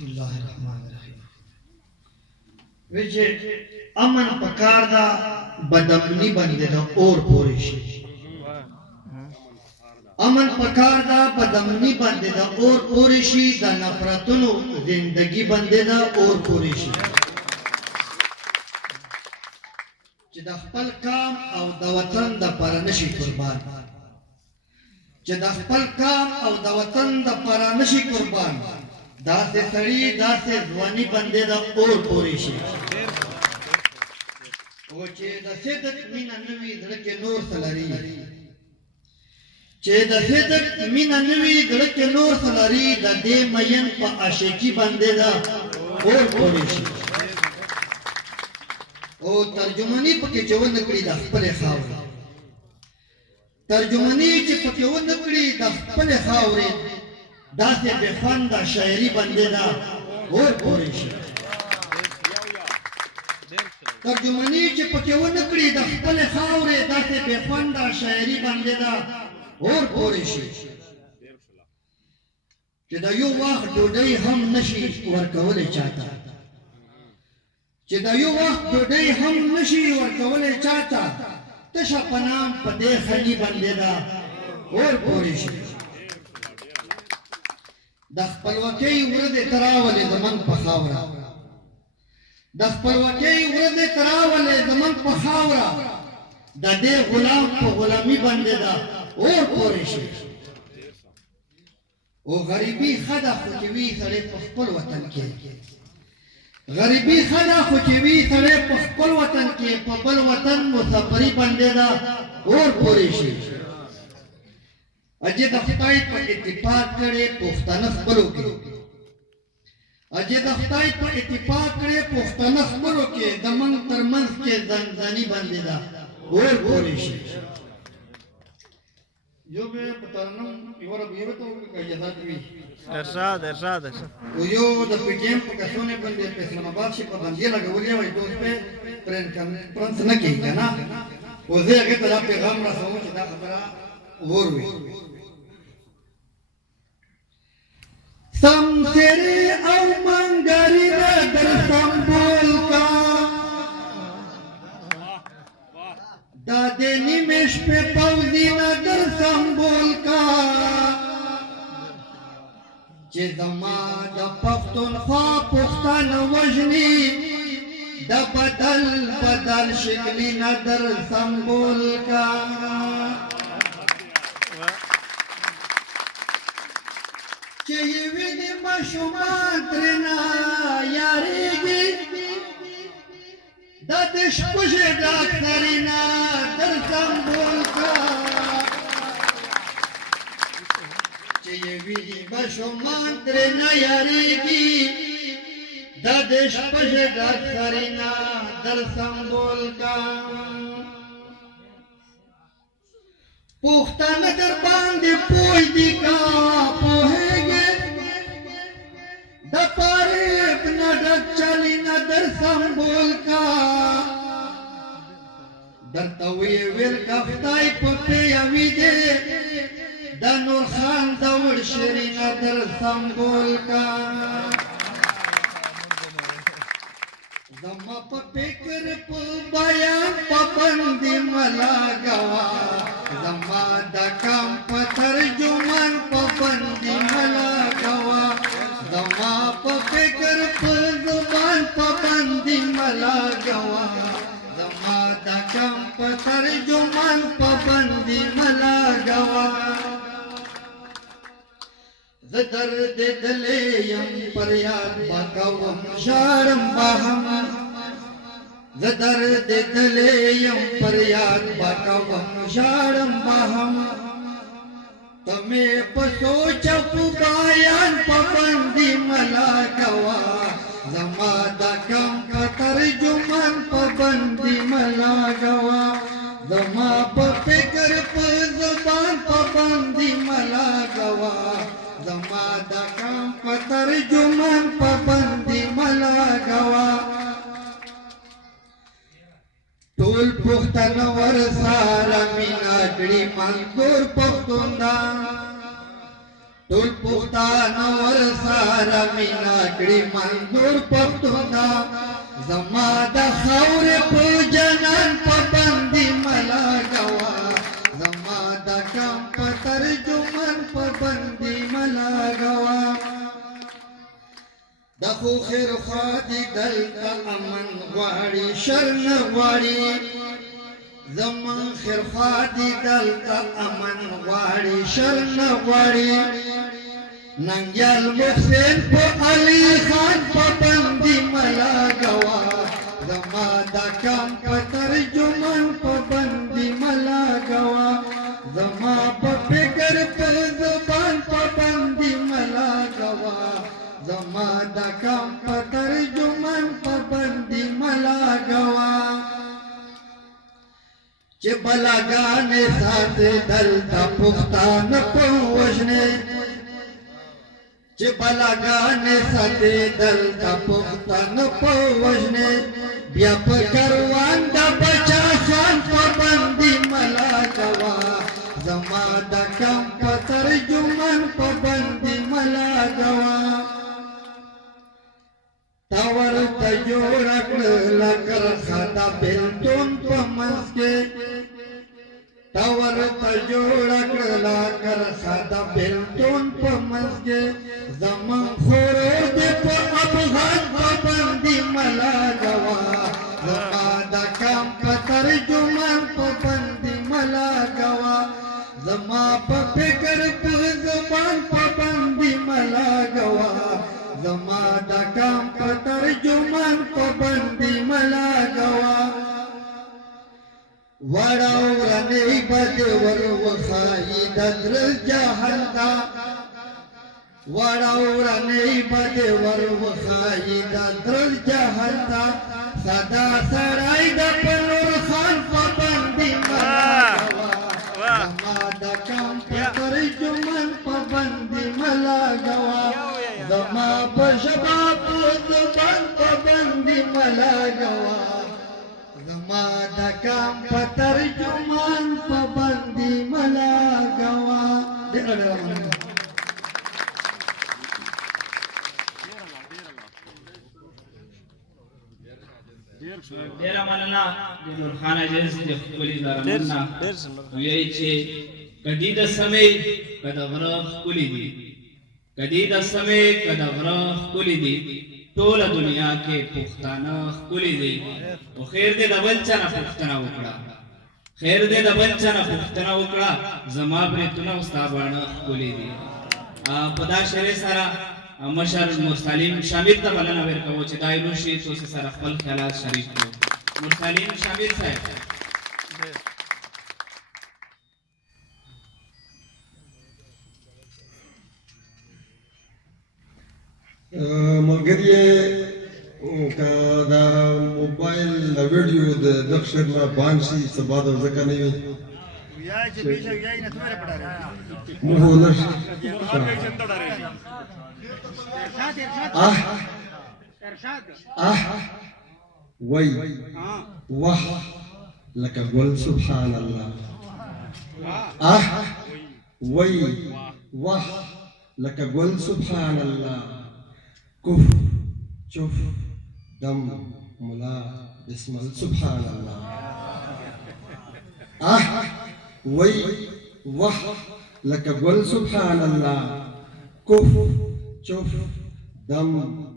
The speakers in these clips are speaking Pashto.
بسم الله الرحمن الرحیم ویچے امن پکار دا بدامنی بندے دا اور پوری شی امن پکار دا بدامنی بندے دا اور پوری شی دا نفرتونو زندگی بندے دا اور پوری شی چی دا خپل کام او دا وطن دا پرنشی قربان چی دا خپل کام او دا وطن دا پرنشی قربان دا سے سڑی دا سے زوانی بندے دا اور پوری شی او چی دا صدق مینا نوی دڑکے نور سلاری چی دا صدق مینا نوی دڑکے نور سلاری دا دے مین پا عاشقی بندے دا اور پوری شی او ترجمانی پکی چون نکڑی دا خپل خاوری ترجمانی چی پکی ون نکڑی دا خپل خاوری دا سے بے فن دا شاعری بندے دا اور پوری شی ترجمانی چی پکی ون نکڑی دا خپل خاوری دا سے بے فن دا شاعری بندے دا اور پوری شی چی دا یو واقع ڈوڈی ہم نشی ورکولی چاہتا چی دا یو وقت ڈوڈی ہم نشی ورکولی چاہتا تشا پنام پا دے خلی بندے دا اور پوری شی دا خپلوکی ورد تراولی زمان پا خاورا دا خپلوکی ورد تراولی زمان پا خاورا دا دے غلام پا غلامی بندے دا اور پوری شی او غریبی خدا خوچوی سڑے پا خپل وطن کے غریبی خدا خوچوی سڑے پا خپل وطن کے پا بل وطن مسافری بندے دا اور پوری شی اجے دا خدای پا اتفاق کرے پختانہ خبرو کے اجے دا خدای پا اتفاق کرے پختانہ خبرو کے دمن ترمنز کے زنزانی بندے دا اور پوری شی جو میں بتانم یورب یورتو کا جزاد بھی ارشاد یو دا پی ٹی ایم پا کسونے بندے پہ اسلام آباد شی پا بندیے لگا ولی وی دوست پہ پرنس نکی کنا وہ زیر گئے تا پیغام رسول چی دا خبرہ غوروی سمسری او منگری در سنبول کا دادے نیمش پہ پوزی در سنبول کا چی زما دا پختون خواه پختان وجنی دا بدل بدل شکلی ندر سنبول کا چی وینی مشومان ترنا یاری گی دا دش کش ڈاکترینا در سنبول کا چی وینی مشومان ترنا یاری گی دا دش کش ڈاکترینا در سنبول کا پختان در باندی پوی دی کا پوہے گے دا پاریب نڈک چلی ندر سنبول کا در توی ویر کفتائی پپی اوی دے دا نور خان دور شری ندر سنبول کا زما پا پیکر پا بیان پا بندی ملا گوا زما دا کام پا ترجمان پا بندی ملا گوا زما پا پیکر پا زبان پا بندی ملا گوا زما دا کام پا ترجمان پا بندی ملا گوا زدر دے دلیم پر یاد باکوم شارم باہم زدر دے دلیم پر یاد باکوم شارم باہم تمہیں پسوچا پبایان پبندی ملا گوا زما دا کم کا ترجمان پبندی ملا گوا زما پا فکر پا زبان پبندی ملا گوا زما دا کام پا ترجمان پا بندی ملا گوا طول پختن ورسارا مینا کڑی منظور پختون دا ټول پښتانه ورسره مینا کړي منظور پښتون دا زما د خاورې په جنان پابندي ملګوا زما د کام په ترجمان پابندي ملګوا د خو خیر خوا دې دلته امن غواړي شر نه غواړي زمان خیر خوا دې دلته امن غواړي شر نه غواړي ننګیال محسن په علي خان پابندي ملګوا زما د کام په ترجمان پابندي ملګوا زما په فکر په زبان پابندي ملګوا زما د کام په ترجمان پابندي ملګوا چې بلاګانې ساتي دلته پښتانه په وژنې چې بلاګانې ساتي دلته پښتانه په وژنې بیا په کاروان د بچا خان پابندي ملګوا زما د کام په ترجمان پابندي ملګوا تا ورته جوړه کړله کرښه د بېلتون په منځ کې تا ورته جوړه کړله کرښه د بېلتون په منځ کې زمون خورو دې په افغان پابندي ملګوا زما د کام په ترجمان پابندي ملګوا زما په فکر په زبان پابندي ملګوا زما د کام په ترجمان پابندي ملګوا وړه ورنۍ به دې ور وښایي د زړه جهان ته وړه ورنۍ به دې ور وښایي د زړه جهان ته سدا سړی د په نور خان پابندي ملګوا زما د کام په ترجمان پابندي ملګوا زما په ژبه په زبان پابندي ملګوا زما د کام په ترجمان پابندي ملګوا ډیره مننه د نورخان اجنس د خپلې لارمنه وایي چې کدی د سمې کده غره ښکلي دي کدی د سمې کده غره ښکلي دي ټوله دنیا کې پښتانه ښکلي دي او خیر دې د بل چا نه پوښتنه وکړه خیر دې د بل چا نه پوښتنه وکړه زما بریتونه او ستا باڼه ښکلي دي په دا شعر سره مشر مرسلین شامل ته بلنه ورکوو چې دا یو شی تاسو سره خپل خیالات شریک کړو مرسلین شامل صاحب ملګری که دا موبایل د ویډیو د دښر نه بانشي سبا د ځکه نه وي مهولش وای واه لکه ګل سبحان الله وای واه لکه ګل سبحان الله کف چف دم ملا بسم الله سبحان الله وای واه لکه ګل سبحان الله کف چف دم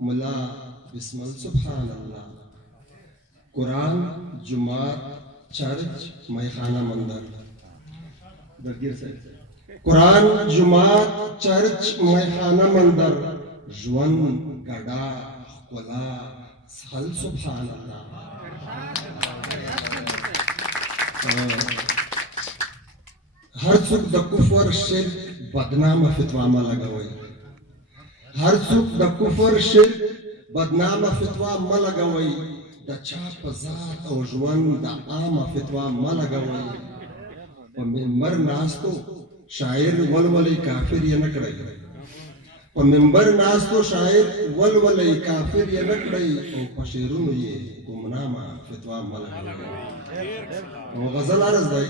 ملا بسم الله سبحان الله قرآن جماعت چرچ میخانہ مندر دردیر سے قرآن جماعت چرچ میخانہ مندر ژوند ګډا ښکلا سهل سبحان الله هر څوک د کفر شرک بدنامه فتوا ما لګوي هر څوک د کفر شرک بدنامه فتوا ما لګوي د چا په ذات او ژوند د عامه فتوا ما لګوي په منبر ناستو شاعر ولولې کافر یې نه کړی په منبر ناستو شاعر ولولې کافر یې نه کړی او په شعرونو یې ګمنامه فتوا ما لګوي او غزل عرض دی